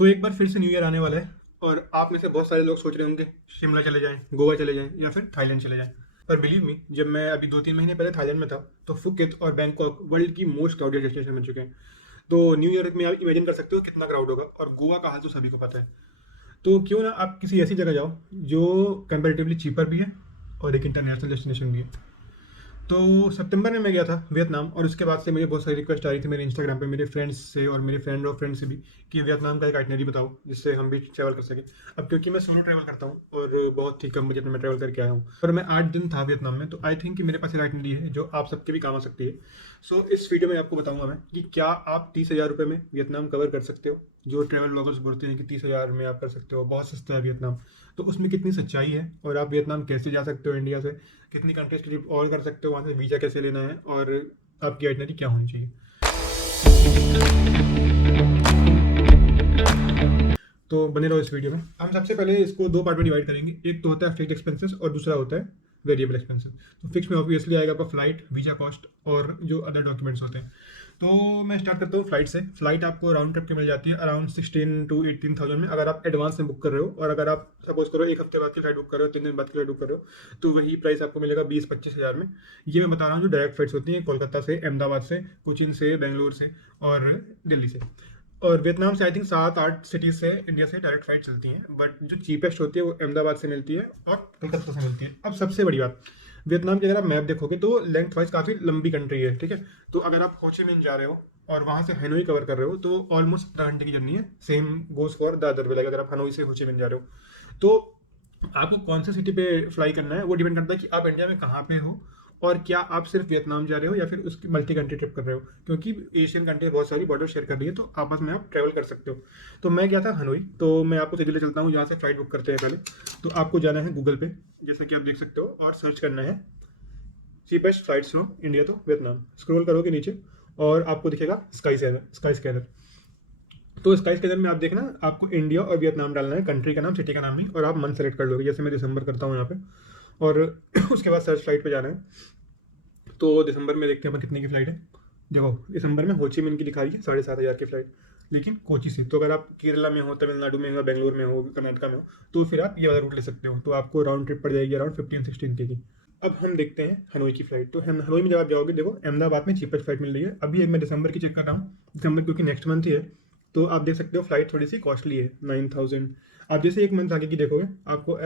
तो एक बार फिर से न्यू ईयर आने वाला है और आप में से बहुत सारे लोग सोच रहे होंगे शिमला चले जाएं, गोवा चले जाएं या फिर थाईलैंड चले जाएं। पर बिलीव मी, जब मैं अभी 2-3 महीने पहले थाईलैंड में था तो फुकेत और बैंकॉक वर्ल्ड की मोस्ट क्राउडेड डेस्टिनेशन बन चुके हैं। तो न्यू ईयर में आप इमेजिन कर सकते हो कितना क्राउड होगा, और गोवा का हाल तो सभी को पता है। तो क्यों ना आप किसी ऐसी जगह जाओ जो कंपेरेटिवली चीपर भी है और एक इंटरनेशनल डेस्टिनेशन भी है। तो सितंबर में मैं गया था वियतनाम, और उसके बाद से मुझे बहुत सारी रिक्वेस्ट आ रही थी मेरे इंस्टाग्राम पे मेरे फ्रेंड्स से और मेरे फ्रेंड और फ्रेंड से भी कि वियतनाम का एक आइटनरी बताओ जिससे हम भी ट्रैवल कर सकें। अब क्योंकि मैं सोलो ट्रैवल करता हूँ और बहुत ही कम बजट में मैं ट्रैवल करके आया हूँ, और मैं 8 दिन था वियतनाम में, तो आई थिंक कि मेरे पास एक आइटनरी है जो आप सबके भी काम आ सकती है। सो इस वीडियो में आपको बताऊंगा मैं कि क्या आप 30,000 रुपये में वियतनाम कवर कर सकते हो। जो ट्रैवल ब्लॉगर्स बोलते हैं कि 30,000 में आप कर सकते हो, बहुत सस्ता है वियतनाम, तो उसमें कितनी सच्चाई है, और आप वियतनाम कैसे जा सकते हो इंडिया से, कितनी कंट्रीज ट्रिप और कर सकते हो, वहाँ से वीज़ा कैसे लेना है, और आपकी आइटनरी क्या होनी चाहिए। तो बने रहो इस वीडियो में। हम सबसे पहले इसको दो पार्ट में डिवाइड करेंगे। एक तो होता है फिक्स्ड एक्सपेंसेस और दूसरा होता है वेरिएबल एक्सपेंसेस। तो फिक्स में ऑब्वियसली आएगा आपका फ्लाइट, वीज़ा कॉस्ट और जो अदर डॉक्यूमेंट्स होते हैं। तो मैं स्टार्ट करता हूँ फ्लाइट से। फ्लाइट आपको राउंड ट्रिप की मिल जाती है अराउंड 16 to 18,000 में, अगर आप एडवांस में बुक कर रहे हो। और अगर आप सपोज करो एक हफ्ते बाद की फ्लाइट बुक कर रहे हो, 3 दिन बाद की फ्लाइट बुक कर रहे हो, तो वही प्राइस आपको मिलेगा 20-25 हज़ार में। ये मैं बता रहा हूँ जो डायरेक्ट फ्लाइट्स होती हैं कोलकाता से, अहमदाबाद से, कोचिन से, बेंगलोर से और दिल्ली से। और वियतनाम से आई थिंक 7-8 सिटीज़ से इंडिया से डायरेक्ट फ्लाइट चलती हैं, बट जो चीपेस्ट होती है वो अहमदाबाद से मिलती है और कोलकाता से मिलती है। अब सबसे बड़ी बात, वियतनाम की अगर आप मैप देखोगे तो लेंथ वाइज काफ़ी लंबी कंट्री है, ठीक है। तो अगर आप हो ची मिन जा रहे हो और वहाँ से हनोई कवर कर रहे हो तो ऑलमोस्ट 17 घंटे की जर्नी है। Same goes for the other way, like अगर आप हनोई से हो ची मिन जा रहे हो तो आपको कौन से सिटी पे फ्लाई करना है वो डिपेंड करता है कि आप इंडिया में कहाँ पे हो, और क्या आप सिर्फ वियतनाम जा रहे हो या फिर उसकी मल्टी कंट्री ट्रिप कर रहे हो, क्योंकि एशियन कंट्री बहुत सारी बॉर्डर शेयर कर रही है, तो आपस में आप ट्रैवल कर सकते हो। तो मैं गया था हनोई, तो मैं आपको सीधे ले चलता हूँ जहाँ से फ्लाइट बुक करते हैं पहले। तो आपको जाना है गूगल पे, जैसे कि आप देख सकते हो, और सर्च करना है cheapest flights from India to Vietnam. Scroll करोगे नीचे और आपको दिखेगा स्काई स्कैनर। तो स्काई स्कैनर में आप देखना, आपको इंडिया और वियतनाम डालना है, कंट्री का नाम, सिटी का नाम नहीं, और आप मंथ सेलेक्ट कर लोगे, जैसे मैं दिसंबर करता हूँ यहाँ पे। और उसके बाद सर्च फ्लाइट पे जाना है। तो दिसंबर में देखते हैं अपन कितने की फ्लाइट है। देखो दिसंबर में होची मिन की दिखा रही है 7,500 की फ्लाइट, लेकिन कोची से। तो अगर आप केरला में हो, तमिलनाडु में हो, बेंगलोर में हो, कर्नाटका में हो, तो फिर आप ये वाला रूट ले सकते हो। तो आपको राउंड ट्रिप पड़ जाएगी अराउंड 15-16 की। अब हम देखते हैं हनोई की फ्लाइट। तो हम हनोई में जब आप जाओगे, देखो अहमदाबाद में चीपेस्ट फ्लाइट मिल रही है। अभी एक मैं दिसंबर की चेक कर रहा हूँ, दिसंबर क्योंकि नेक्स्ट मंथ ही है, तो आप देख सकते हो फ्लाइट थोड़ी सी कॉस्टली है, 9,000। आप जैसे एक मंथ आगे की देखोगे, आपको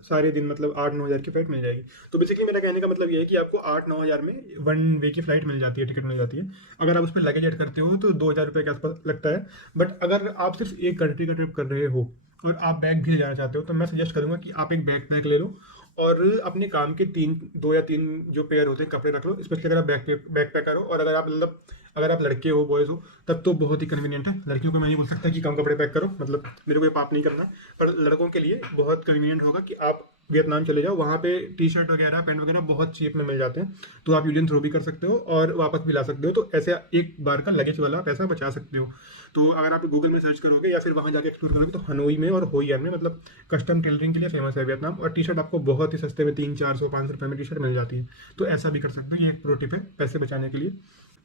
सारे दिन मतलब 8-9 हज़ार की फ्लाइट मिल जाएगी। तो बेसिकली मेरा कहने का मतलब ये है कि आपको 8-9 हज़ार में वन वे की फ्लाइट मिल जाती है, टिकट मिल जाती है। अगर आप उस पर लगेज ऐड करते हो तो 2,000 रुपये के आसपास लगता है। बट अगर आप सिर्फ एक कंट्री का ट्रिप कर रहे हो और आप बैग भी ले जाना चाहते हो, तो मैं सजेस्ट करूंगा कि आप एक बैग पैक ले लो और अपने काम के 2 या 3 जो पेयर होते हैं कपड़े रख लो, स्पेशली अगर आप बैग पैक करो। और अगर आप मतलब अगर आप लड़के हो, बॉयज़ हो, तब तो बहुत ही कन्वीनियंट है। लड़कियों को मैं नहीं बोल सकता कि कम कपड़े पैक करो, मतलब मेरे को ये पाप नहीं करना, पर लड़कों के लिए बहुत कन्वीनियंट होगा कि आप वियतनाम चले जाओ। वहाँ पे टी शर्ट वगैरह, पैंट वगैरह बहुत चीप में मिल जाते हैं, तो आप यूज एंड थ्रो भी कर सकते हो और वापस भी ला सकते हो। तो ऐसे एक बार का लगेज वाला पैसा बचा सकते हो। तो अगर आप गूगल में सर्च करोगे या फिर वहाँ जाके एक्सप्लोर करोगे, तो हनोई में और होई में मतलब कस्टम टेलरिंग के लिए फेमस है वियतनाम। और टी शर्ट आपको बहुत ही सस्ते में 300-400-500 रुपये में टी शर्ट मिल जाती है। तो ऐसा भी कर सकते हो, ये एक प्रो टिप है पैसे बचाने के लिए।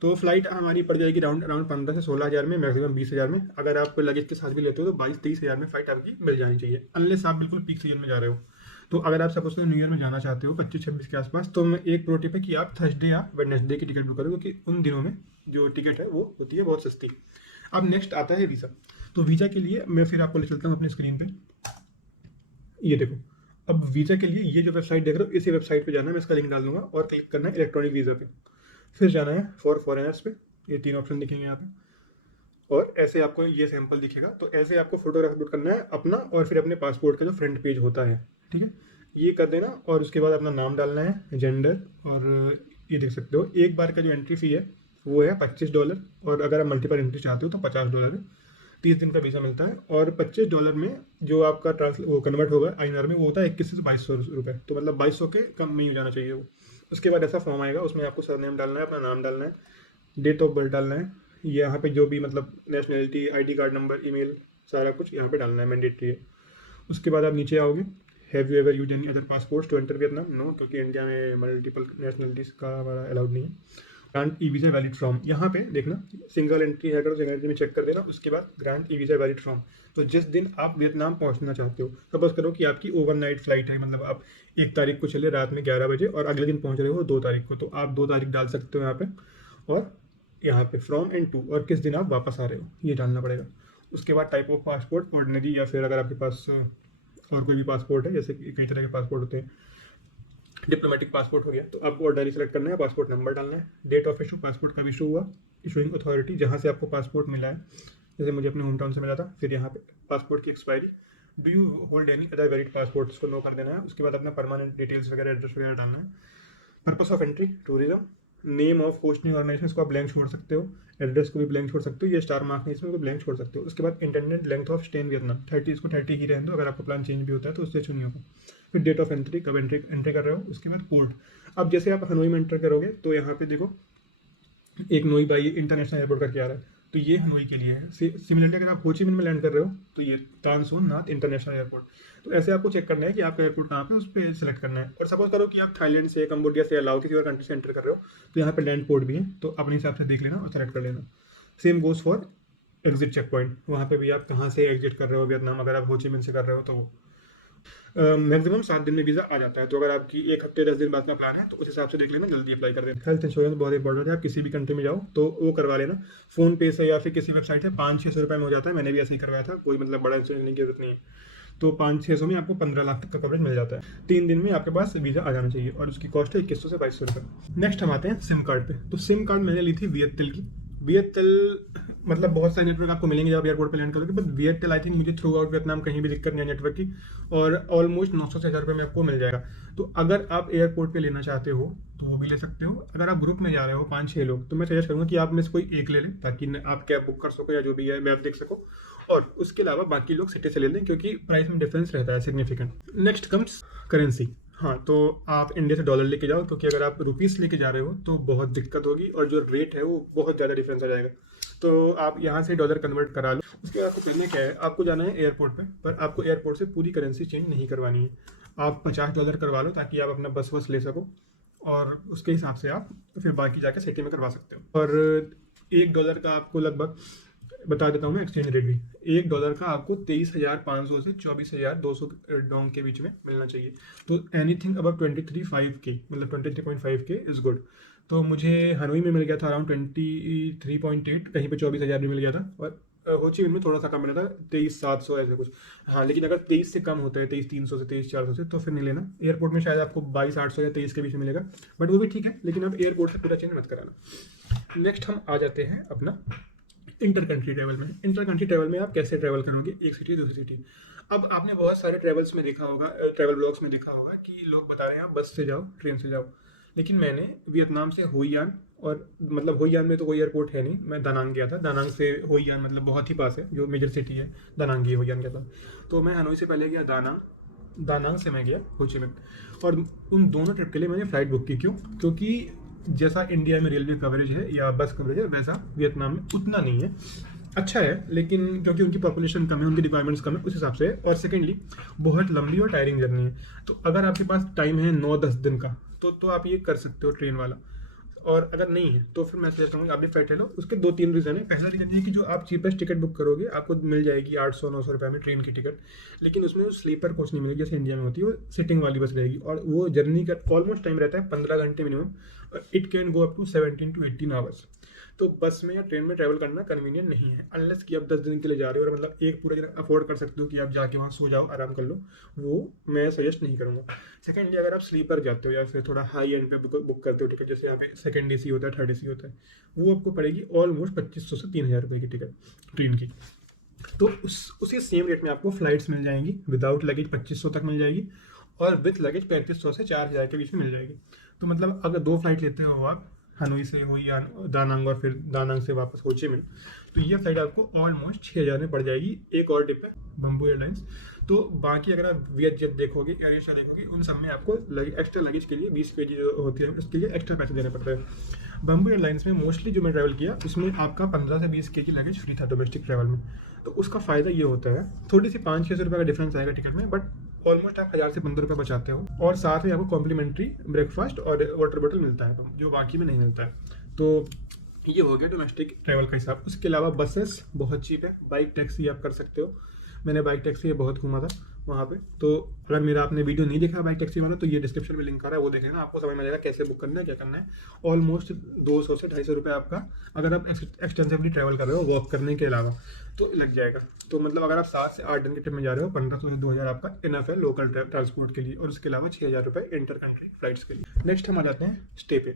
तो फ्लाइट हमारी पड़ जाएगी राउंड अराउंड 15 से 16 हज़ार में, मैक्सिमम 20 हज़ार में। अगर आप लगेज के साथ भी लेते हो तो 22-23 हज़ार में फ्लाइट आपकी मिल जानी चाहिए, अनलेस आप बिल्कुल पीक सीजन में जा रहे हो। तो अगर आप सपोज न्यू ईयर में जाना चाहते हो 25-26 के आसपास, तो मैं एक प्रो टिप है कि आप थर्सडे या वेडनेसडे की टिकट बुक करो, क्योंकि उन दिनों में जो टिकट है वो होती है बहुत सस्ती। अब नेक्स्ट आता है वीज़ा। तो वीज़ा के लिए मैं फिर आपको ले चलता हूँ अपनी स्क्रीन पे। ये देखो, अब वीज़ा के लिए ये जो वेबसाइट देख रहे हो, इसी वेबसाइट पे जाना है, मैं इसका लिंक डाल दूंगा, और क्लिक करना है इलेक्ट्रॉनिक वीज़ा पे। फिर जाना है फॉर फॉरेनर्स पे, ये 3 ऑप्शन दिखेंगे यहाँ पे, और ऐसे आपको ये सैंपल दिखेगा। तो ऐसे आपको फोटोग्राफ अपलोड करना है अपना, और फिर अपने पासपोर्ट का जो फ्रंट पेज होता है, ठीक है, ये कर देना। और उसके बाद अपना नाम डालना है, जेंडर, और ये देख सकते हो एक बार का जो एंट्री फ़ी है वो है $25। और अगर आप मल्टीपल एंट्री चाहते हो तो $50 है। 30 दिन का वीज़ा मिलता है, और $25 में जो आपका वो कन्वर्ट होगा INR में, वो होता है 2100 से 2200 रुपये। तो मतलब 2200 के कम में ही हो जाना चाहिए वो। उसके बाद ऐसा फॉर्म आएगा, उसमें आपको सरनेम डालना है, अपना नाम डालना है, डेट ऑफ बर्थ डालना है, यहाँ पे जो भी मतलब nationality, ID card number, email, सारा कुछ यहाँ पे डालना है, मैंडेटरी है। उसके बाद आप नीचे आओगे, have you ever use any other passports to enter Vietnam? No, क्योंकि इंडिया में मल्टीपल नेशनलिटीज़ का हमारा अलाउड नहीं है। Grant e visa valid from, यहाँ पे देखना सिंगल एंट्री हेडर और सिंगल एंट्री में चेक कर देना, उसके बाद grant e visa valid from. तो जिस दिन आप वियतनाम पहुँचना चाहते हो, सपोज करो कि आपकी ओवरनाइट फ्लाइट है, मतलब आप 1 तारीख को चले रात में 11 बजे और अगले दिन पहुँच रहे हो 2 तारीख को, तो आप 2 तारीख डाल सकते हो यहाँ पे, और यहाँ पे फ्रॉम एंड टू, और किस दिन आप वापस आ रहे हो ये डालना पड़ेगा। उसके बाद टाइप ऑफ पासपोर्ट, ऑर्डिनरी या फिर अगर आपके पास और कोई भी पासपोर्ट है, जैसे कई तरह के पासपोर्ट होते हैं, डिप्लोमेटिक पासपोर्ट हो गया तो आपको ऑर्डिनरी सेलेक्ट करना है, पासपोर्ट नंबर डालना है, डेट ऑफ इशू, पासपोर्ट कब इशू हुआ, इशूइंग अथॉरिटी जहाँ से आपको पासपोर्ट मिला है, जैसे मुझे अपने होम टाउन से मिला था, फिर यहाँ पे पासपोर्ट की expiry, do you hold any other valid passport, इसको नो कर देना है। उसके बाद अपना परमानेंट डिटेल्स वगैरह, एड्रेस वगैरह डालना है। Purpose of entry tourism, name of hosting organisation, इसको आप ब्लैंक छोड़ सकते हो, एड्रेस को भी ब्लैंक छोड़ सकते हो, ये स्टार मार्क नहीं इसमें को ब्लैंक छोड़ सकते हो। उसके बाद intended length of stay in Vietnam 30, इसको 30 ही रहने दो, अगर आपका प्लान चेंज भी होता है तो उससे इशू नहीं होगा। फिर डेट ऑफ एंट्री, कब एंट्री कर रहे हो। उसके बाद पोर्ट, अब जैसे आप हनोई में एंटर करोगे तो यहाँ पे देखो एक नोई बाई इंटरनेशनल एयरपोर्ट करके आ रहा है, तो ये हनोई के लिए है। सिमिलरली अगर आप हो ची मिन में लैंड कर रहे हो तो ये तान सुन नाथ इंटरनेशनल एयरपोर्ट। तो ऐसे आपको चेक करना है कि आपका एयरपोर्ट कहाँ पे है, उस पर सेलेक्ट करना है। और सपोज करो कि आप थाईलैंड से, कंबोडिया से, अलाउ किसी और कंट्री से एंटर कर रहे हो तो यहाँ पे लैंड पोर्ट भी है, तो अपने हिसाब से देख लेना और सेलेक्ट कर लेना। Same goes for exit check point, वहाँ पे भी आप कहाँ से एग्जिट कर रहे हो वियतनाम, अगर आप हो ची मिन से कर रहे हो तो वो मैक्सिमम 7 दिन में वीज़ा आ जाता है। तो अगर आपकी 1 हफ्ते 10 दिन बाद का प्लान है तो उस हिसाब से देख लेना, जल्दी अप्लाई कर देना। हेल्थ इंश्योरेंस बहुत इंपॉर्टेंट है, आप किसी भी कंट्री में जाओ तो वो करवा लेना, फ़ोन पे से या फिर किसी वेबसाइट से 500-600 रुपये में हो जाता है। मैंने भी ऐसे ही करवाया था, कोई मतलब बड़ा इंश्योरेंस की जरूरत नहीं है। तो 500-600 में आपको 15 लाख तक का कवरेज मिल जाता है। 3 दिन में आपके पास वीज़ा आ जाना चाहिए और उसकी कॉस्ट है 2100 से 2200 रुपये। नेक्स्ट हम आते हैं सिम कार्ड पे। तो सिम कार्ड मैंने ली थी वियतटेल की। वियतटेल मतलब बहुत सारे नेटवर्क आपको मिलेंगे जब आप एयरपोर्ट पे लैंड करोगे, बट वियतटेल आई थिंक मुझे थ्रू आउट वियतनाम कहीं भी दिक्कत नहीं है नेटवर्क की, और ऑलमोस्ट 900 से 1000 रुपये में आपको मिल जाएगा। तो अगर आप एयरपोर्ट पे लेना चाहते हो तो वो भी ले सकते हो। अगर आप ग्रुप में जा रहे हो 5-6 लोग, तो मैं सजेस्ट करूँगा कि आप में से कोई एक ले लें ताकि आप कैब बुक कर सको या जो भी है मैप देख सको, और उसके अलावा बाकी लोग सिटी से ले लें क्योंकि प्राइस में डिफरेंस रहता है सिग्निफिकेंट। Next comes currency. हाँ, तो आप इंडिया से डॉलर लेके जाओ, क्योंकि अगर आप रुपीस लेके जा रहे हो तो बहुत दिक्कत होगी और जो रेट है वो बहुत ज़्यादा डिफरेंस आ जाएगा। तो आप यहाँ से डॉलर कन्वर्ट करा लो। उसके बाद आपको करना क्या है, आपको जाना है एयरपोर्ट पे, पर आपको एयरपोर्ट से पूरी करेंसी चेंज नहीं करवानी है। आप $50 करवा लो ताकि आप अपना बस वस ले सको, और उसके हिसाब से आप फिर बाकी जाके सिटी में करवा सकते हो। और $1 का आपको लगभग बता देता हूँ मैं एक्सचेंज रेट भी, $1 का आपको 23,500 से 24,200 डोंग के बीच में मिलना चाहिए। तो एनीथिंग अबव 23.5K, मतलब 23.5K इज़ गुड। तो मुझे हनोई में मिल गया था अराउंड 23.8, कहीं पे 24,000 भी मिल गया था, और हो ची मिन में थोड़ा सा कम मिला था 23,700 ऐसे कुछ। हाँ, लेकिन अगर 23 से कम होता है, 23,300 से 23,400 से, तो फिर नहीं लेना। एयरपोर्ट में शायद आपको 22,800 या 23 के बीच में मिलेगा, बट वो भी ठीक है, लेकिन आप एयरपोर्ट से पूरा चेंज मत कराना। नेक्स्ट हम आ जाते हैं अपना इंटर कंट्री ट्रैवल में। इंटर कंट्री ट्रैवल में आप कैसे ट्रैवल करोगे एक सिटी दूसरी सिटी। अब आपने बहुत सारे ट्रैवल्स में देखा होगा, ट्रैवल ब्लॉग्स में देखा होगा कि लोग बता रहे हैं आप बस से जाओ, ट्रेन से जाओ, लेकिन मैंने वियतनाम से होइयान, और मतलब होइयान में तो कोई एयरपोर्ट है नहीं, मैं दानांग गया था। दानांग से होइयान मतलब बहुत ही पास है, जो मेजर सिटी है दानांग ही होइयान के पास। तो मैं हनोई से पहले गया दानांग, दानांग से मैं गया हो ची मिन, और उन दोनों ट्रिप के लिए मैंने फ़्लाइट बुक की। क्यों? क्योंकि जैसा इंडिया में रेलवे कवरेज है या बस कवरेज है, वैसा वियतनाम में उतना नहीं है। अच्छा है, लेकिन क्योंकि उनकी पॉपुलेशन कम है, उनकी रिक्वायरमेंट्स कम है, उस हिसाब से। और सेकेंडली बहुत लंबी और टायरिंग जर्नी है। तो अगर आपके पास टाइम है 9-10 दिन का, तो आप ये कर सकते हो ट्रेन वाला। और अगर नहीं है तो फिर मैं सजेस्ट करूँगा आप भी फ्लाइट ले लो। उसके 2-3 रीज़न है। पहला रीज़न ये कि जो आप चीपेस्ट टिकट बुक करोगे आपको मिल जाएगी 800-900 रुपये में ट्रेन की टिकट, लेकिन उसमें वो स्लीपर कोच नहीं मिलेगी जैसे इंडिया में होती है, वो सिटिंग वाली बस रहेगी, और वो जर्नी का ऑलमोस्ट टाइम रहता है 15 घंटे मिनिमम, और it can go up to 17 to 18 hours. तो बस में या ट्रेन में ट्रैवल करना कन्वीनियंट नहीं है, अनलेस कि आप 10 दिन के लिए जा रहे हो और मतलब एक पूरा दिन अफोर्ड कर सकते हो कि आप जाके वहाँ सो जाओ, आराम कर लो, वो मैं सजेस्ट नहीं करूँगा। सेकेंडली, अगर आप स्लीपर जाते हो या फिर थोड़ा हाई एंड पे बुक करते हो टिकट, जैसे यहाँ पे सेकंड AC होता है, थर्ड AC होता है, वो आपको पड़ेगी ऑलमोस्ट 2500 से 3,000 रुपये की टिकट ट्रेन की। तो उसी सेम रेट में आपको फ्लाइट्स मिल जाएंगी, विदाउट लगेज 2500 तक मिल जाएगी, और विथ लगेज 3500 से 4,000 के बीच में मिल जाएगी। तो मतलब अगर 2 फ्लाइट लेते हो आप हनोई से होइयान, दानांग, और फिर दानांग से वापस हो ची मिन, तो ये फ्लाइट आपको ऑलमोस्ट 6,000 में पड़ जाएगी। एक और टिप है बम्बू एयरलाइंस। तो बाकी अगर आप वियत जेट देखोगे, एयर एशिया देखोगे, उन सब में आपको एक्स्ट्रा लगेज के लिए 20 kg जो होती है उसके लिए एक्स्ट्रा पैसे देने पड़ते हैं। बम्बू एयरलाइंस में मोस्टली जो मैं ट्रैवल किया उसमें आपका 15 से 20 kg लगेज फ्री था डोमेस्टिक ट्रैवल में। तो उसका फ़ायदा ये होता है, थोड़ी सी 500-600 रुपये का डिफरेंस आएगा टिकट में, बट ऑलमोस्ट आप 1000 से 15 रुपये बचाते हो, और साथ में आपको कॉम्प्लीमेंट्री ब्रेकफास्ट और वाटर बॉटल मिलता है जो बाकी में नहीं मिलता है। तो ये हो गया डोमेस्टिक ट्रैवल का हिसाब। उसके अलावा बसेस बहुत चीप है, बाइक टैक्सी आप कर सकते हो। मैंने बाइक टैक्सी बहुत घूमा था वहाँ पे, तो अगर मेरा आपने वीडियो नहीं देखा बाइक टैक्सी वाला तो ये डिस्क्रिप्शन में लिंक आ रहा है, वो देख लेना, आपको समझ में आ जाएगा कैसे बुक करना है, क्या करना है। ऑलमोस्ट 200 से 250 रुपये आपका, अगर आप एक्सटेंसिवली ट्रैवल कर रहे हो वॉक करने के अलावा, तो लग जाएगा। तो मतलब अगर आप 7 से 8 दिन के ट्रिप में जा रहे हो, 1500 से 2000 आपका इनफ है लोकल ट्रांसपोर्ट के लिए, और उसके अलावा 6000 रुपये इंटर कंट्री फ्लाइट्स के लिए। नेक्स्ट हम आ जाते हैं स्टे पे।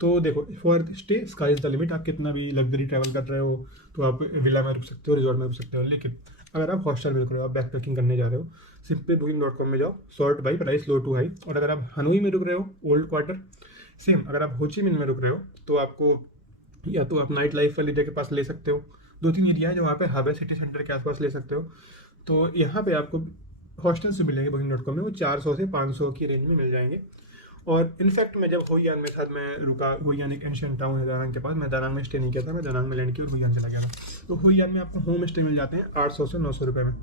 तो देखो, for stay sky is the limit. आप कितना भी लग्जरी ट्रैवल कर रहे हो तो आप विला में रुक सकते हो, रिजॉर्ट में रुक सकते हो, लेकिन अगर आप हॉस्टल में रुक रहे हो, आप बैक पैकिंग करने जा रहे हो, सिंपली booking.com में जाओ, sort by price low to high. और अगर आप हनोई में रुक रहे हो, ओल्ड क्वार्टर, सेम अगर आप होची मिन में रुक रहे हो तो आपको या तो आप नाइट लाइफ वाली जगह के पास ले सकते हो, 2-3 एरिया है जो वहाँ पे हब है, सिटी सेंटर के आसपास ले सकते हो। तो यहाँ पे आपको हॉस्टल से मिलेंगे booking.com में, वो 400 से 500 की रेंज में मिल जाएंगे। और इनफैक्ट मैं जब हुईयान में था, मैं रुका, हुईयान एक एंशियंट टाउन है दानांग के पास, मैं दानांग में स्टे नहीं किया था, मैं दानांग में लैंड किया और हुईयान चला गया था। तो हुईयान में आपको होम स्टे मिल जाते हैं 800 से 900 रुपये में।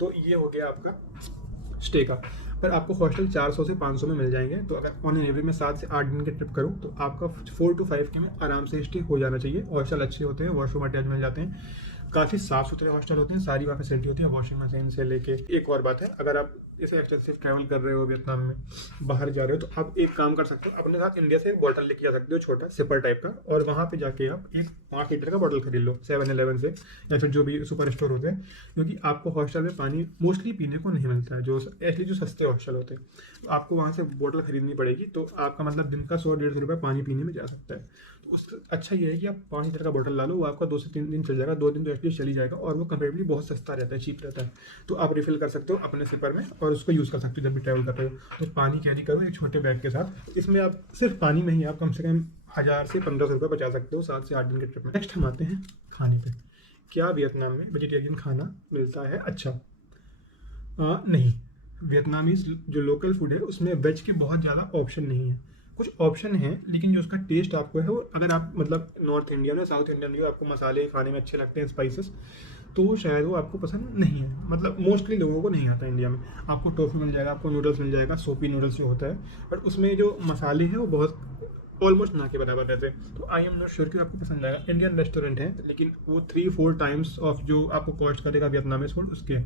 तो ये हो गया आपका स्टे का। पर आपको हॉस्टल 400 से 500 में मिल जाएंगे। तो अगर ऑन एन एवरेज में 7 से 8 दिन की ट्रिप करूँ तो आपका 4 to 5 के में आराम से स्टे हो जाना चाहिए। हॉस्टल अच्छे होते हैं, वॉशरूम अटैच मिल जाते हैं, काफ़ी साफ़ सुथरे हॉस्टल होते हैं, सारी वहाँ फैसिलिटी होती है, वॉशिंग मशीन से लेके। एक और बात है, अगर आप जैसे एक्सटेंसिव ट्रैवल कर रहे हो वियतनाम में, बाहर जा रहे हो, तो आप एक काम कर सकते हो, अपने साथ इंडिया से एक बॉटल लेके जा सकते हो, छोटा सिपर टाइप का, और वहाँ पे जाके आप एक 5 लीटर का बॉटल खरीद लो 7-Eleven से, या फिर जो भी सुपर स्टोर होते हैं, क्योंकि आपको हॉस्टल में पानी मोस्टली पीने को नहीं मिलता है, जो एक्चुअली जो सस्ते हॉस्टल होते हैं, तो आपको वहाँ से बॉटल खरीदनी पड़ेगी। तो आपका मतलब दिन का 100-150 रुपये पानी पीने में जा सकता है। तो उससे अच्छा ये है कि आप 5 लीटर का बॉटल ला लो, वो आपका 2 से 3 दिन चल जाएगा, 2 दिन तो एटलीस्ट चली जाएगा, और वो कंपेरेबली बहुत सस्ता रहता है, चीप रहता है। तो आप रिफिल कर सकते हो अपने सिपर में और उसको यूज़ कर सकते हो जब भी ट्रैवल कर रहे हो। तो पानी कैरी करो एक छोटे बैग के साथ, इसमें आप सिर्फ पानी में ही आप कम से कम 1000 से 1500 रुपये बचा सकते हो 7 से 8 दिन के ट्रिप में। नेक्स्ट हम आते हैं खाने पे। क्या वियतनाम में वेजिटेरियन खाना मिलता है? अच्छा, नहीं। वियतनामीज जो लोकल फूड है उसमें वेज के बहुत ज़्यादा ऑप्शन नहीं है। कुछ ऑप्शन हैं, लेकिन जो उसका टेस्ट आपको है वो, अगर आप मतलब नॉर्थ इंडियन या साउथ इंडियन जो आपको मसाले खाने में अच्छे लगते हैं, स्पाइसेस, तो शायद वो आपको पसंद नहीं है। मतलब मोस्टली लोगों को नहीं आता इंडिया में। आपको टोफू मिल जाएगा, आपको नूडल्स मिल जाएगा, सोपी नूडल्स जो होता है, बट उसमें जो मसाले हैं वो बहुत ऑलमोस्ट ना के बराबर रहते हैं। तो आई एम नॉट श्योर कि आपको पसंद आएगा। इंडियन रेस्टोरेंट है, लेकिन वो 3-4 टाइम्स ऑफ जो आपको कॉस्ट करेगा वियतनामीज फूड उसके।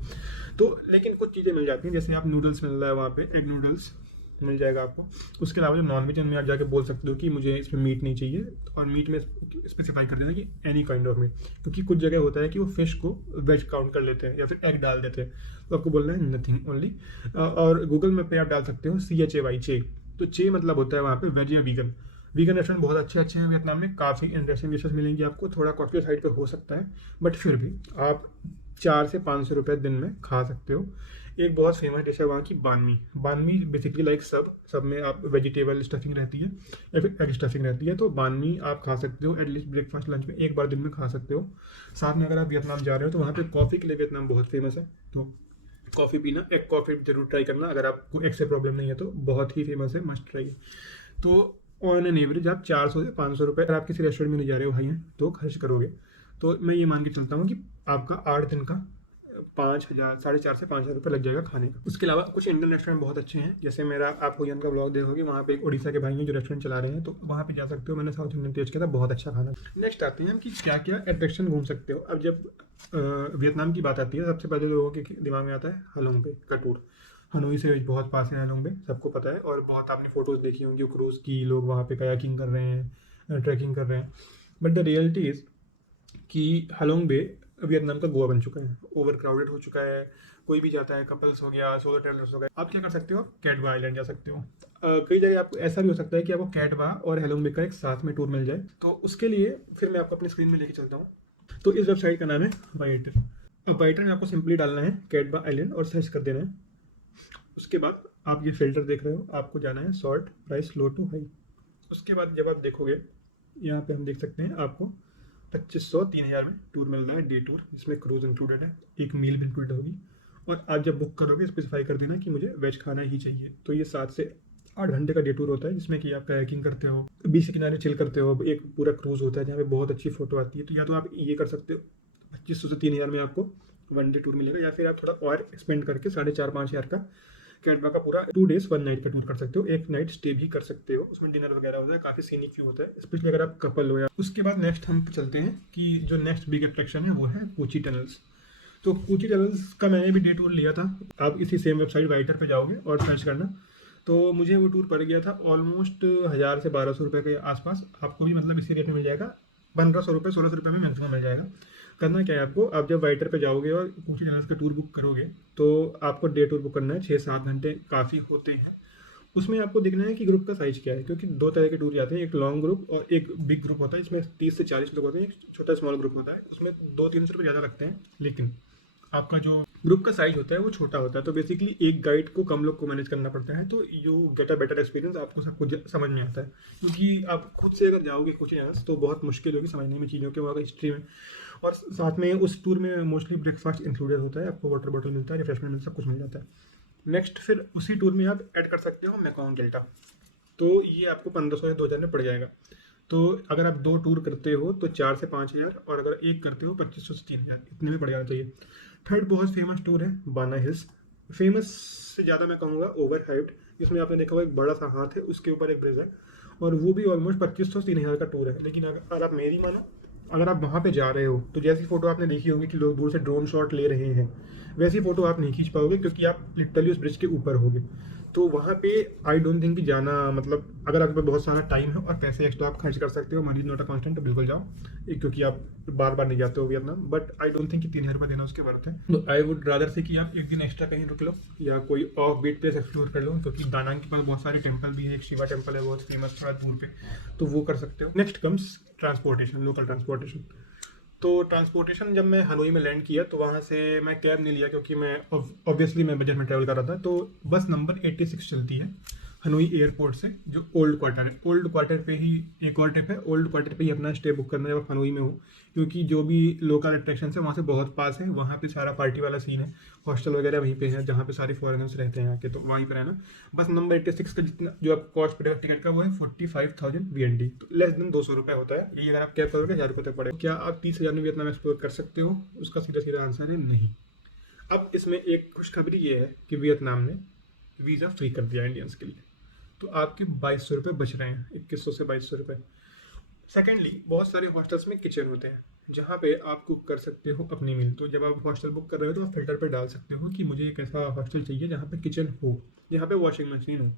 तो लेकिन कुछ चीज़ें मिल जाती हैं, जैसे आप नूडल्स मिल रहा है वहाँ पे, एग नूडल्स मिल जाएगा आपको। उसके अलावा जो नॉन वेज, उनमें आप जाके बोल सकते हो कि मुझे इसमें मीट नहीं चाहिए, और मीट में स्पेसिफाई कर देना कि एनी काइंड ऑफ मीट, क्योंकि कुछ जगह होता है कि वो फिश को वेज काउंट कर लेते हैं या फिर एग डाल देते हैं, तो आपको बोलना है नथिंग ओनली। और गूगल मैप पे आप डाल सकते हो CHAY, चे। तो चे मतलब होता है वहाँ पे वेज या वीगन। वीगन रेस्टोरेंट बहुत अच्छे हैं वियतनाम में, काफ़ी इंटरेस्टिंग डिशेस मिलेंगी आपको। थोड़ा कॉस्टली साइड पे हो सकता है, बट फिर भी आप 400 से 500 रुपये दिन में खा सकते हो। एक बहुत फेमस डिश है वहाँ की बान मी। बान मी बेसिकली लाइक सब में आप वेजिटेबल स्टफिंग रहती है या फिर एग स्टफिंग रहती है। तो बान मी आप खा सकते हो एटलीस्ट ब्रेकफास्ट लंच में एक बार दिन में खा सकते हो। साथ में अगर आप वियतनाम जा रहे हो तो वहाँ पे कॉफ़ी के लिए वियतनाम बहुत फेमस है, तो कॉफ़ी पीना, एग कॉफ़ी जरूर ट्राई करना। अगर आपको एग से प्रॉब्लम नहीं है तो बहुत ही फेमस है, मस्ट ट्राई। तो ऑन एन एवरेज आप 400 से 500 रुपये अगर आप किसी रेस्टोरेंट में नहीं जा रहे हो भाई हैं तो खर्च करोगे। तो मैं ये मान के चलता हूँ कि आपका 8 दिन का 5000, 4,500 से 5,000 रुपये लग जाएगा खाने का। उसके अलावा कुछ इंडियन रेस्टोरेंट बहुत अच्छे हैं, जैसे मेरा आप हुईयान का ब्लॉग देखोगे, वहाँ पे एक उड़ीसा के भाई हैं जो रेस्टोरेंट चला रहे हैं, तो वहाँ पे जा सकते हो। मैंने साउथ इंडियन टेस्ट किया था, बहुत अच्छा खाना। नेक्स्ट आते हैं कि क्या क्या अट्रैक्शन घूम सकते हो। अब जब वियतनाम की बात आती है, सबसे पहले लोगों के दिमाग में आता है हालोंग बे का टूर। हनोई से बहुत पास है हालोंग बे, सबको पता है, और बहुत आपने फोटोज़ देखी होंगी क्रूज़ की, लोग वहाँ पे कयाकिंग कर रहे हैं, ट्रैकिंग कर रहे हैं। बट द रियलिटी इज़ कि हालोंग बे वियतनाम का गोवा बन चुका है, ओवर क्राउडेड हो चुका है। कोई भी जाता है, कपल्स हो गया, सोलो ट्रैवलर्स हो गए। आप क्या कर सकते हो, कैट बा आइलैंड जा सकते हो। कई जगह आपको ऐसा भी हो सकता है कि आपको कैट बा और हालोंग बे का एक साथ में टूर मिल जाए। तो उसके लिए फिर मैं आपको अपनी स्क्रीन में लेके चलता हूँ। तो इस वेबसाइट का नाम है वाइटर। अब वाइटर में आपको सिंपली डालना है कैट बा आइलैंड और सर्च कर देना है। उसके बाद आप ये फिल्टर देख रहे हो, आपको जाना है sort price low to high. उसके बाद जब आप देखोगे, यहाँ पे हम देख सकते हैं आपको 2500-3000 में टूर मिल रहा है, डे टूर, जिसमें क्रूज इंक्लूडेड है, एक मील भी इंक्लूडेड होगी। और आप जब बुक करोगे स्पेसिफाई कर देना कि मुझे वेज खाना ही चाहिए। तो ये 7 से 8 घंटे का डे टूर होता है, जिसमें कि आप कायाकिंग करते हो, बीच के किनारे चिल करते हो, एक पूरा क्रूज होता है जहाँ पे बहुत अच्छी फोटो आती है। तो या तो आप ये कर सकते हो, 2500 से 3000 में आपको 1 डे टूर मिलेगा, या फिर आप थोड़ा और स्पेंड करके 4,500-5,000 का कैटबा का पूरा 2 डेज 1 नाइट का टूर कर सकते हो। एक नाइट स्टे भी कर सकते हो, उसमें डिनर वगैरह होता है, काफ़ी सीनिक व्यू होता है, स्पेशली अगर आप कपल हो। या उसके बाद नेक्स्ट हम चलते हैं कि जो नेक्स्ट बिग अट्रैक्शन है वो है कोची टनल्स। तो कोची टनल्स का मैंने भी डे टूर लिया था। आप इसी सेम वेबसाइट वाइटर पे जाओगे और सर्च करना, तो मुझे वो टूर पड़ गया था ऑलमोस्ट 1000 से 1200 रुपये के आसपास। आपको भी मतलब इसी रेट में मिल जाएगा, 1500 रुपये 1600 रुपये में मैक्सिमम मिल जाएगा। करना क्या है आपको, आप जब वाइटर पे जाओगे और कोची टनल्स का टूर बुक करोगे तो आपको डे टूर बुक करना है। 6-7 घंटे काफ़ी होते हैं। उसमें आपको देखना है कि ग्रुप का साइज़ क्या है, क्योंकि 2 तरह के टूर जाते हैं, एक लॉन्ग ग्रुप और एक बिग ग्रुप होता है। इसमें 30 से 40 लोग होते हैं। एक छोटा स्मॉल ग्रुप होता है, उसमें 200-300 रुपये ज़्यादा लगते हैं, लेकिन आपका जो ग्रुप का साइज होता है वो छोटा होता है। तो बेसिकली एक गाइड को कम लोग को मैनेज करना पड़ता है, तो you get a better experience, आपको सब कुछ समझ में आता है। क्योंकि आप खुद से अगर जाओगे कुछ यहाँ तो बहुत मुश्किल होगी समझने में चीज़ों के, वहाँ का हिस्ट्री में। और साथ में उस टूर में मोस्टली ब्रेकफास्ट इंक्लूडेड होता है, आपको वाटर बॉटल मिलता है, रिफ्रेशमेंट मिलता है, सब कुछ मिल जाता है। नेक्स्ट फिर उसी टूर में आप ऐड कर सकते हो मेकॉन्ग डेल्टा, तो ये आपको 1500 या 2000 में पड़ जाएगा। तो अगर आप 2 टूर करते हो तो 4 से 5000, और अगर एक करते हो 2500 से 3000, इतने में पड़ जाना चाहिए। थर्ड बहुत फेमस टूर है बाना हिल्स। फेमस से ज़्यादा मैं कहूँगा ओवर हाइप्ड। इसमें आपने देखा होगा एक बड़ा सा हाथ है, उसके ऊपर एक ब्रिज है, और वो भी ऑलमोस्ट 2500 से 3000 का टूर है। लेकिन अगर आप मेरी मानो, अगर आप वहाँ पे जा रहे हो तो जैसी फ़ोटो आपने देखी होगी कि लोग दूर से ड्रोन शॉट ले रहे हैं, वैसी फ़ोटो आप नहीं खींच पाओगे, क्योंकि आप लिटरली उस ब्रिज के ऊपर होगे। तो वहाँ पे आई डोंट थिंक कि जाना, मतलब अगर आपके पास बहुत सारा टाइम है और पैसे एक्स्ट्रा आप खर्च कर सकते हो, money is not a constant, तो बिल्कुल जाओ, क्योंकि आप बार बार नहीं जाते हो Vietnam. But I don't think कि 3000 रुपये देना उसके वर्थ है। तो आई वुड रादर से कि आप एक दिन एक्स्ट्रा कहीं रुक लो या कोई ऑफ बीट प्लेस एक्सप्लोर कर लो, क्योंकि दानांग के पास बहुत सारे टेम्पल भी है। एक शिवा टेम्पल है बहुत फेमस थोड़ा दूर पे, तो वो कर सकते हो। Next comes transportation, local transportation. तो ट्रांसपोर्टेशन जब मैं हनोई में लैंड किया तो वहाँ से मैं कैब नहीं लिया, क्योंकि मैं ऑब्वियसली मैं बजट में ट्रैवल कर रहा था। तो बस नंबर 86 चलती है हनोई एयरपोर्ट से, जो ओल्ड क्वार्टर है। ओल्ड क्वार्टर पे ही एक और टिप है, ओल्ड क्वार्टर पे ही अपना स्टे बुक करना है जब आप हनोई में हो, क्योंकि जो भी लोकल अट्रैक्शन है वहाँ से बहुत पास है। वहाँ पे सारा पार्टी वाला सीन है, हॉस्टल वगैरह वहीं पे है जहाँ पे सारे फॉरेनर्स रहते हैं आके, तो वहीं पर रहना। बस नंबर 86 का जितना जो आप कॉस्ट पड़ेगा टिकट का वो है 45,000 VND, तो लेस देन 200 रुपये होता है। यही अगर आप कैब करोगे 1000 रुपये तक पड़ेगा। क्या आप 30,000 में वियतनाम एक्सप्लोर कर सकते हो? उसका सीधा सीधा आंसर है नहीं। अब इसमें एक खुशखबरी ये है कि वियतनाम ने वीज़ा फ्री कर दिया इंडियंस के लिए, तो आपके 2200 रुपये बच रहे हैं, 2100 से 2200 रुपये। सेकेंडली, बहुत सारे हॉस्टल्स में किचन होते हैं जहाँ पे आप कुक कर सकते हो अपनी मील। तो जब आप हॉस्टल बुक कर रहे हो तो आप फिल्टर पे डाल सकते हो कि मुझे एक ऐसा हॉस्टल चाहिए जहाँ पे किचन हो, जहाँ पे वॉशिंग मशीन हो।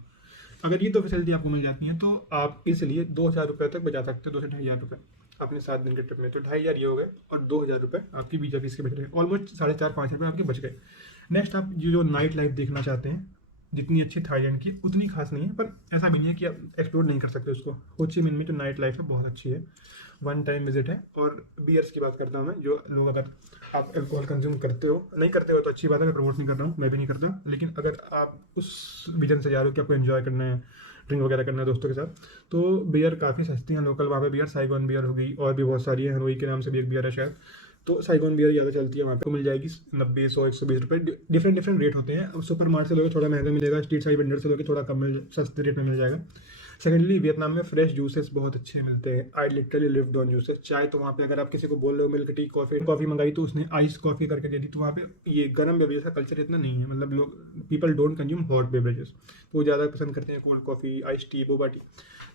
अगर ये 2 फैसिलिटी आपको मिल जाती हैं तो आप इसलिए 2000 रुपये तक बचा सकते हो, 2 से 2500 रुपये अपने 7 दिन के ट्रिप में। तो 2500 ये हो गए और 2000 रुपये आपकी वीजा फीस के बच रहे हैं, ऑलमोस्ट 4.5-5 रुपये आपके बच गए। नेक्स्ट, आप जो नाइट लाइफ देखना चाहते हैं, जितनी अच्छी थाईलैंड की उतनी खास नहीं है, पर ऐसा भी नहीं है कि आप एक्सप्लोर नहीं कर सकते उसको। हो ची मिन में जो नाइट लाइफ है बहुत अच्छी है, 1 टाइम विजिट है। और बियर्स की बात करता हूँ मैं, जो लोग, अगर आप अल्कोहल कंज्यूम करते हो, नहीं करते हो तो अच्छी बात है, मैं प्रमोट नहीं कर रहा हूँ, मैं भी नहीं करता, लेकिन अगर आप उस विजन से जा रहे हो कि आपको एंजॉय करना है, ड्रिंक वगैरह करना है दोस्तों के साथ, तो बियर काफ़ी सस्ती हैं लोकल। वहाँ पे बियर साइगॉन बियर हो गई, और भी बहुत सारी है, हनोई के नाम से भी एक बियर है शायद, तो साइगॉन बियर ज़्यादा चलती है वहाँ पे। मिल जाएगी 90, 100, 120 रुपये, डिफरेंट रेट होते हैं। अब सुपर मार्ट से लोगे थोड़ा महंगा मिलेगा, स्ट्रीट साइड वेंडर से लोगे थोड़ा कम सस्ते रेट में मिल जाएगा। सेकेंडली, वियतनाम में फ्रेश जूसेस बहुत अच्छे मिलते हैं। I literally lived on juices. चाय तो वहाँ पे अगर आप किसी को बोल रहे हो मिल्क टी कॉफ़ी मंगाई तो उसने आइस कॉफ़ी करके दे दी। तो वहाँ पे ये गर्म बेवरेज का कल्चर इतना नहीं है, मतलब लोग people don't consume hot beverages, तो वो ज़्यादा पसंद करते हैं cold coffee, ice tea, boba tea.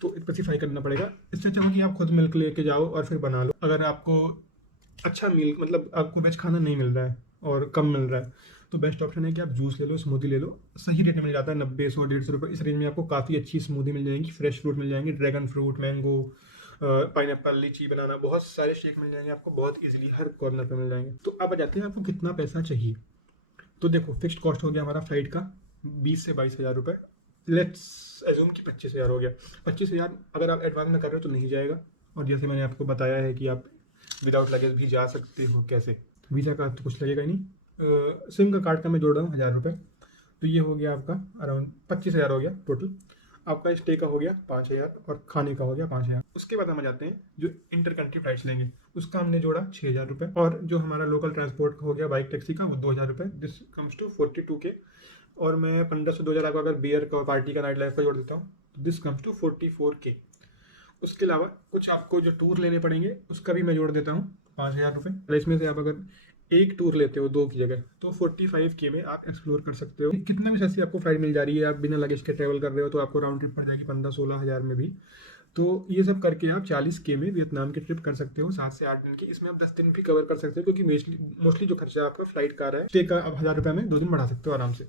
तो स्पेसिफाई करना पड़ेगा। इससे अच्छा हो कि आप खुद मिल्क लेके जाओ और फिर बना लो। अगर आपको अच्छा मील, मतलब आपको वेज खाना नहीं मिल रहा है और कम मिल रहा है, तो बेस्ट ऑप्शन है कि आप जूस ले लो, स्मूदी ले लो। सही रेट में मिल जाता है, 90, 100, 150 रुपये, इस रेंज में आपको काफ़ी अच्छी स्मूदी मिल जाएगी। फ्रेश फ्रूट मिल जाएंगे, ड्रैगन फ्रूट, मैंगो, पाइनएप्पल, लीची, बनाना, बहुत सारे शेक मिल जाएंगे आपको बहुत ईजिली, हर कॉर्नर पर मिल जाएंगे। तो अब आ जाते हैं आपको कितना पैसा चाहिए। तो देखो, फिक्स्ड कॉस्ट हो गया हमारा फ्लाइट का 20 से 22 हज़ार रुपये। लेट्स एज्यूम कि 25 हज़ार हो गया। 25 हज़ार अगर आप एडवांस में कर रहे हो तो नहीं जाएगा, और जैसे मैंने आपको बताया है कि आप विदाउट लगेज भी जा सकते हो। कैसे? वीज़ा का तो कुछ लगेगा ही नहीं, सिम का कार्ड का मैं जोड़ रहा हूँ 1000 रुपये, तो ये हो गया आपका अराउंड 25 हज़ार हो गया टोटल। आपका स्टे का हो गया 5000 और खाने का हो गया 5000। उसके बाद हम आ जाते हैं जो इंटर कंट्री फ्लाइट्स लेंगे, उसका हमने जोड़ा 6000 रुपये, और जो हमारा लोकल ट्रांसपोर्ट हो गया बाइक टैक्सी का वो 2000 रुपये। This comes to 42K। और मैं 1500 से 2000 आपको अगर बियर का, पार्टी का, नाइट लाइफ का जोड़ देता हूँ, दिस कम्स टू 44K। उसके अलावा कुछ आपको जो टूर लेने पड़ेंगे उसका भी मैं जोड़ देता हूँ 5000 रुपये। इसमें से आप अगर एक टूर लेते हो 2 की जगह, तो 45K में आप एक्सप्लोर कर सकते हो। कितना भी सस्ती आपको फ्लाइट मिल जा रही है, आप बिना लगेज के ट्रैवल कर रहे हो, तो आपको राउंड ट्रिप पड़ जाएगी 15-16 हज़ार में भी। तो ये सब करके आप 40K में वियतनाम की ट्रिप कर सकते हो 7 से 8 दिन की। इसमें आप 10 दिन भी कवर कर सकते हो, क्योंकि मोस्टली जो खर्चा आपका फ्लाइट का रहा है, स्टे का आप 1000 रुपये में 2 दिन बढ़ा सकते हो आराम से।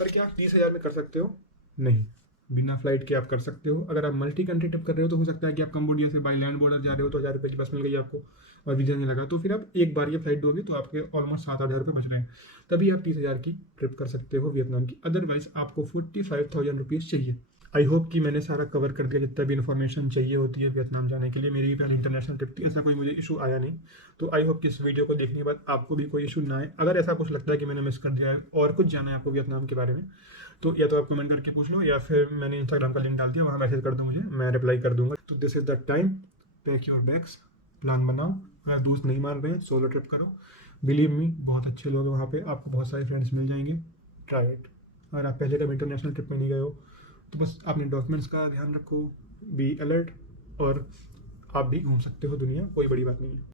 पर क्या आप 30,000 में कर सकते हो? नहीं, बिना फ्लाइट के आप कर सकते हो। अगर आप मल्टी कंट्री ट्रिप कर रहे हो तो हो सकता है कि आप कंबोडिया से बाई लैंड बॉर्डर जा रहे हो, तो 1000 रुपये की बस मिल गई आपको और वीज़ा नहीं लगा, तो फिर आप एक बार ये फ्लाइट दोगे तो आपके ऑलमोस्ट 7-8 हज़ार रुपये बच रहे हैं। तभी आप 30,000 की ट्रिप कर सकते हो वियतनाम की। अदरवाइज आपको 45,000 रुपीज़ चाहिए। आई होप कि मैंने सारा कवर कर दिया, जितना भी इन्फॉर्मेशन चाहिए होती है वियतनाम जाने के लिए। मेरी भी पहले इंटरनेशनल ट्रिप थी, ऐसा कोई मुझे इशू आया नहीं। तो आई होप कि इस वीडियो को देखने के बाद आपको भी कोई इशू ना आए। अगर ऐसा कुछ लगता है कि मैंने मिस कर दिया है और कुछ जाना है आपको वियतनाम के बारे में, तो या तो आप कमेंट करके पूछ लो, या फिर मैंने इंस्टाग्राम का लिंक डाल दिया, वहाँ मैसेज कर दो मुझे, मैं रिप्लाई कर दूंगा। तो this is the time, pack your bags, plan बनाओ। अगर दोस्त नहीं मान रहे हैं, सोलो ट्रिप करो। बिलीव मी, बहुत अच्छे लोग हैं वहाँ पे, आपको बहुत सारे फ्रेंड्स मिल जाएंगे। Try it. अगर आप पहले कभी इंटरनेशनल ट्रिप में नहीं गए हो, तो बस अपने डॉक्यूमेंट्स का ध्यान रखो, बी अलर्ट, और आप भी घूम सकते हो दुनिया, कोई बड़ी बात नहीं है।